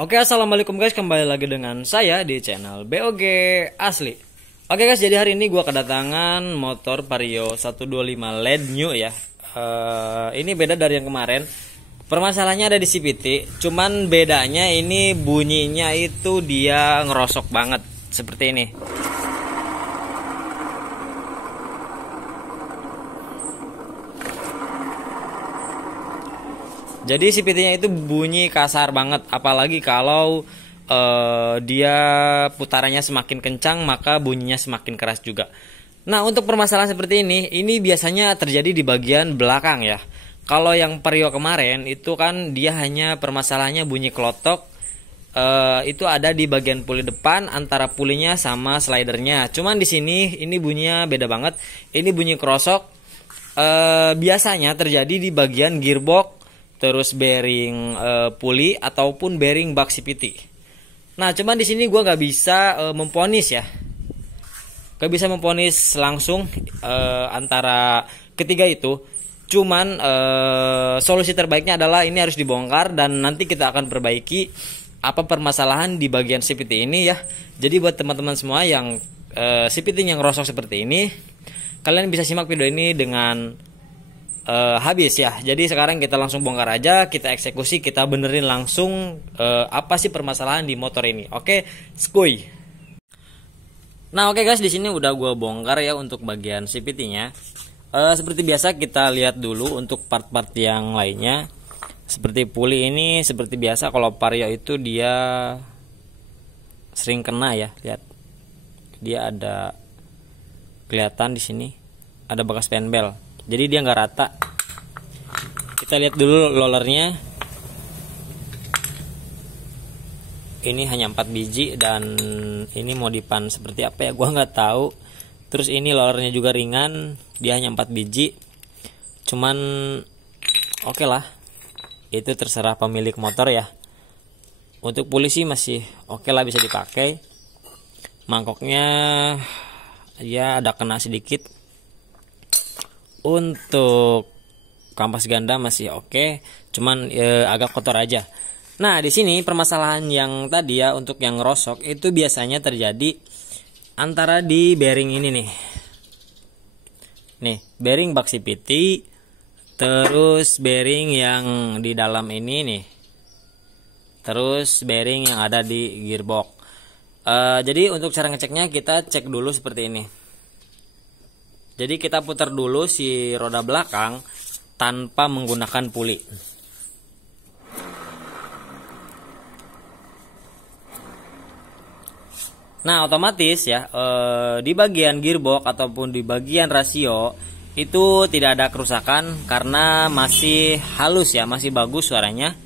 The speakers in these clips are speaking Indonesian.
Oke, assalamualaikum guys, kembali lagi dengan saya di channel BOG Asli. Oke guys, jadi hari ini gua kedatangan motor Vario 125 LED new ya. Ini beda dari yang kemarin. Permasalahannya ada di CVT, cuman bedanya ini bunyinya itu dia ngerosok banget seperti ini. Jadi CVT-nya itu bunyi kasar banget, apalagi kalau dia putarannya semakin kencang maka bunyinya semakin keras juga. Nah, untuk permasalahan seperti ini biasanya terjadi di bagian belakang ya. Kalau yang Vario kemarin itu kan dia hanya permasalahannya bunyi klotok, itu ada di bagian puli depan antara pulinya sama slidernya. Cuman di sini ini bunyinya beda banget. Ini bunyi kerosok. Biasanya terjadi di bagian gearbox, terus bearing puli ataupun bearing bak CVT. Nah, cuman di sini gue nggak bisa memponis ya, nggak bisa memponis langsung antara ketiga itu. Cuman solusi terbaiknya adalah ini harus dibongkar dan nanti kita akan perbaiki apa permasalahan di bagian CVT ini ya. Jadi buat teman-teman semua yang CVT yang rosok seperti ini, kalian bisa simak video ini dengan habis ya. Jadi sekarang kita langsung bongkar aja, kita eksekusi, kita benerin langsung apa sih permasalahan di motor ini. Oke, skuy. Nah, oke guys, di sini udah gue bongkar ya untuk bagian CVT-nya. Seperti biasa kita lihat dulu untuk part-part yang lainnya. Seperti puli ini seperti biasa kalau Vario itu dia sering kena ya, lihat. Dia ada kelihatan di sini ada bekas penbel. Jadi dia nggak rata. Kita lihat dulu rollernya. Ini hanya 4 biji dan ini modifan seperti apa ya, gua nggak tahu. Terus ini rollernya juga ringan, dia hanya 4 biji. Cuman oke lah, itu terserah pemilik motor ya. Untuk polisi masih oke lah, bisa dipakai. Mangkoknya ya ada kena sedikit. Untuk kampas ganda masih oke, cuman agak kotor aja. Nah, di sini permasalahan yang tadi ya, untuk yang ngerosok itu biasanya terjadi antara di bearing ini nih. Nih, bearing bak CVT, terus bearing yang di dalam ini nih. Terus bearing yang ada di gearbox. Jadi untuk cara ngeceknya kita cek dulu seperti ini. Jadi kita putar dulu si roda belakang tanpa menggunakan puli. Nah, otomatis ya di bagian gearbox ataupun di bagian rasio itu tidak ada kerusakan karena masih halus ya, masih bagus suaranya.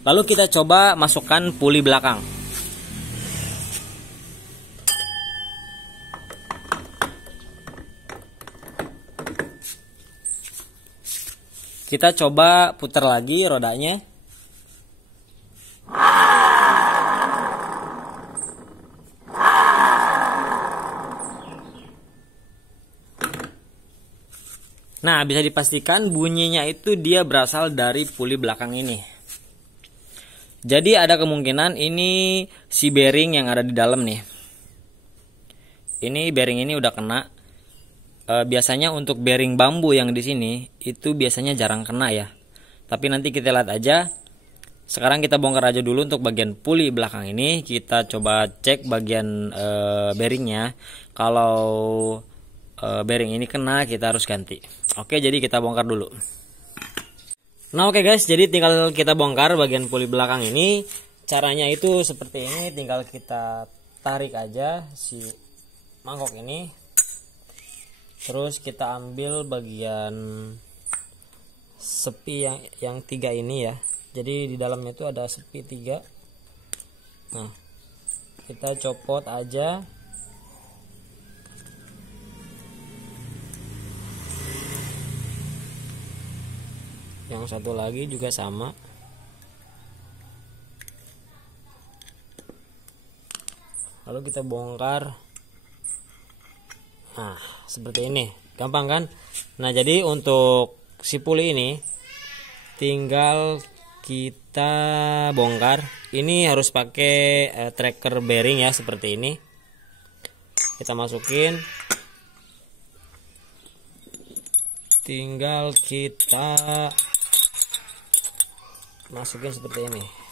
Lalu kita coba masukkan puli belakang. Kita coba putar lagi rodanya. Nah, bisa dipastikan bunyinya itu dia berasal dari puli belakang ini. Jadi ada kemungkinan ini si bearing yang ada di dalam nih. Ini bearing ini udah kena. Biasanya untuk bearing bambu yang di sini itu biasanya jarang kena ya. Tapi nanti kita lihat aja. Sekarang kita bongkar aja dulu untuk bagian puli belakang ini. Kita coba cek bagian bearingnya. Kalau bearing ini kena, kita harus ganti. Oke, jadi kita bongkar dulu. Nah, oke guys, jadi tinggal kita bongkar bagian puli belakang ini. Caranya itu seperti ini, tinggal kita tarik aja si mangkok ini. Terus kita ambil bagian sepi yang 3 ini ya. Jadi di dalamnya itu ada sepi 3. Nah, kita copot aja. Yang satu lagi juga sama. Lalu kita bongkar. Nah, seperti ini, gampang kan? Nah, jadi untuk si puli ini tinggal kita kita bongkar. Ini harus pakai tracker bearing ya, seperti ini. Kita masukin, tinggal kita masukin seperti ini.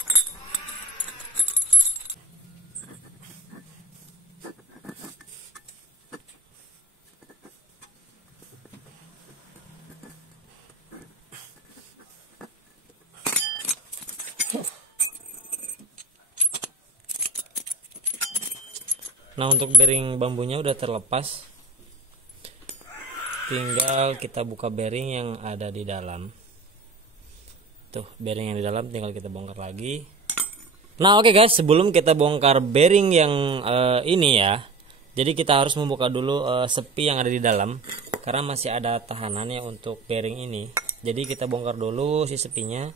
Nah, untuk bearing bambunya udah terlepas, tinggal kita buka bearing yang ada di dalam. Tuh, bearing yang di dalam tinggal kita bongkar lagi. Nah, oke guys, sebelum kita bongkar bearing yang ini ya, jadi kita harus membuka dulu sepi yang ada di dalam, karena masih ada tahanannya untuk bearing ini. Jadi kita bongkar dulu si sepinya.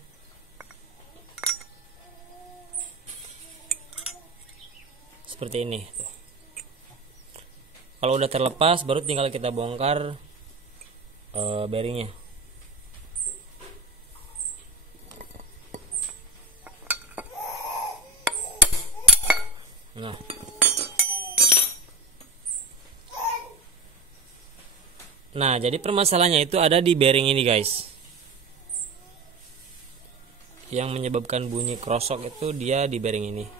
Seperti ini tuh. Kalau udah terlepas, baru tinggal kita bongkar bearingnya. Nah, jadi permasalahannya itu ada di bearing ini guys. Yang menyebabkan bunyi krosok itu dia di bearing ini.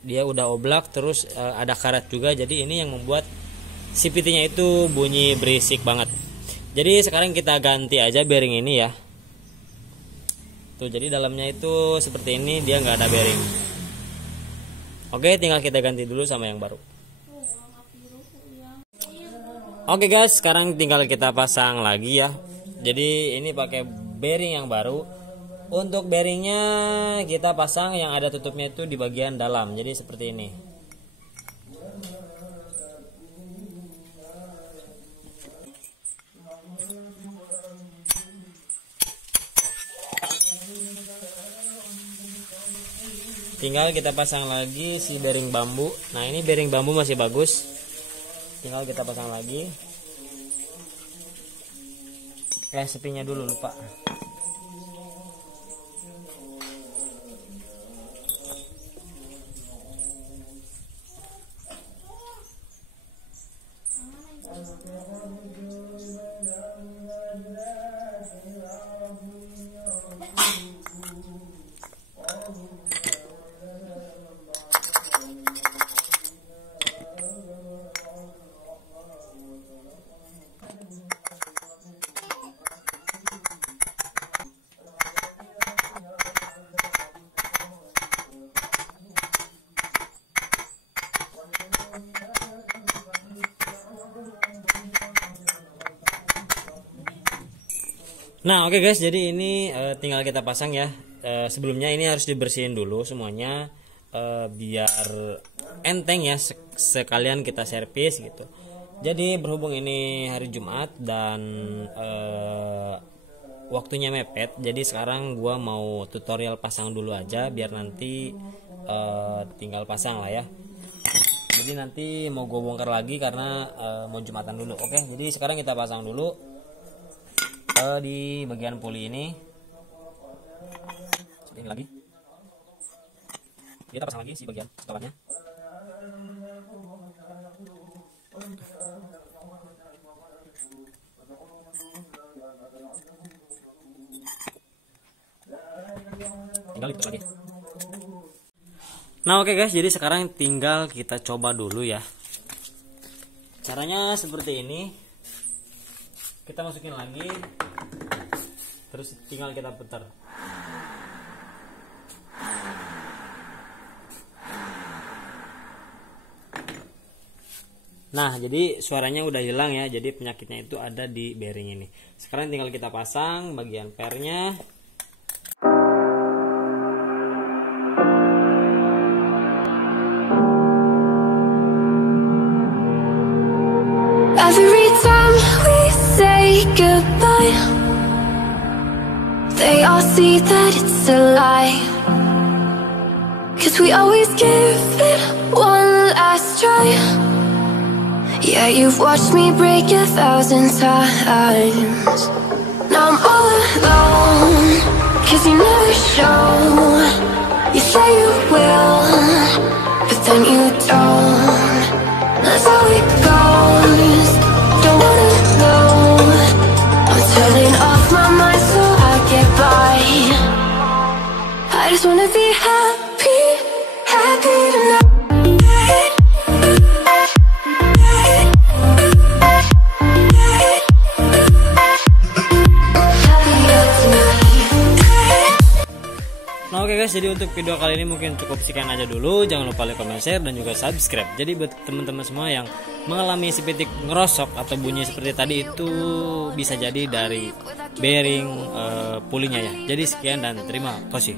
Dia udah oblak, terus ada karet juga, jadi ini yang membuat CVT-nya itu bunyi berisik banget. Jadi sekarang kita ganti aja bearing ini ya. Tuh, jadi dalamnya itu seperti ini, dia nggak ada bearing. Oke, tinggal kita ganti dulu sama yang baru. Oke guys, sekarang tinggal kita pasang lagi ya. Jadi ini pakai bearing yang baru. Untuk bearingnya kita pasang yang ada tutupnya itu di bagian dalam, jadi seperti ini. Tinggal kita pasang lagi si bearing bambu. Nah, ini bearing bambu masih bagus, tinggal kita pasang lagi. Sepinya dulu, lupa. Nah, oke guys, jadi ini tinggal kita pasang ya. Sebelumnya ini harus dibersihin dulu semuanya biar enteng ya, sekalian kita servis gitu. Jadi berhubung ini hari Jumat dan waktunya mepet, jadi sekarang gua mau tutorial pasang dulu aja biar nanti tinggal pasang lah ya. Jadi nanti mau gue bongkar lagi karena mau Jumatan dulu. Oke, jadi sekarang kita pasang dulu di bagian puli ini. Seperti ini lagi. Kita pasang lagi si bagian setelahnya. Tinggal itu lagi. Nah, oke guys, jadi sekarang tinggal kita coba dulu ya. Caranya seperti ini. Kita masukin lagi, terus tinggal kita putar. Nah, jadi suaranya udah hilang ya. Jadi penyakitnya itu ada di bearing ini. Sekarang tinggal kita pasang bagian pernya. Every time we say goodbye, they all see that it's a lie. 'Cause we always give it one last try. Yeah, you've watched me break 1,000 times. Now I'm all alone, 'cause you never show. You say you will, but then you don't. That's how it goes. Don't wanna know. I'm turning off my mind so I get by. I just wanna be happy, happy tonight. Nah oke guys, jadi untuk video kali ini mungkin cukup sekian aja dulu. Jangan lupa like, comment, share, dan juga subscribe. Jadi buat teman-teman semua yang mengalami sepitik ngerosok atau bunyi seperti tadi, itu bisa jadi dari bearing pulingnya ya. Jadi sekian dan terima kasih.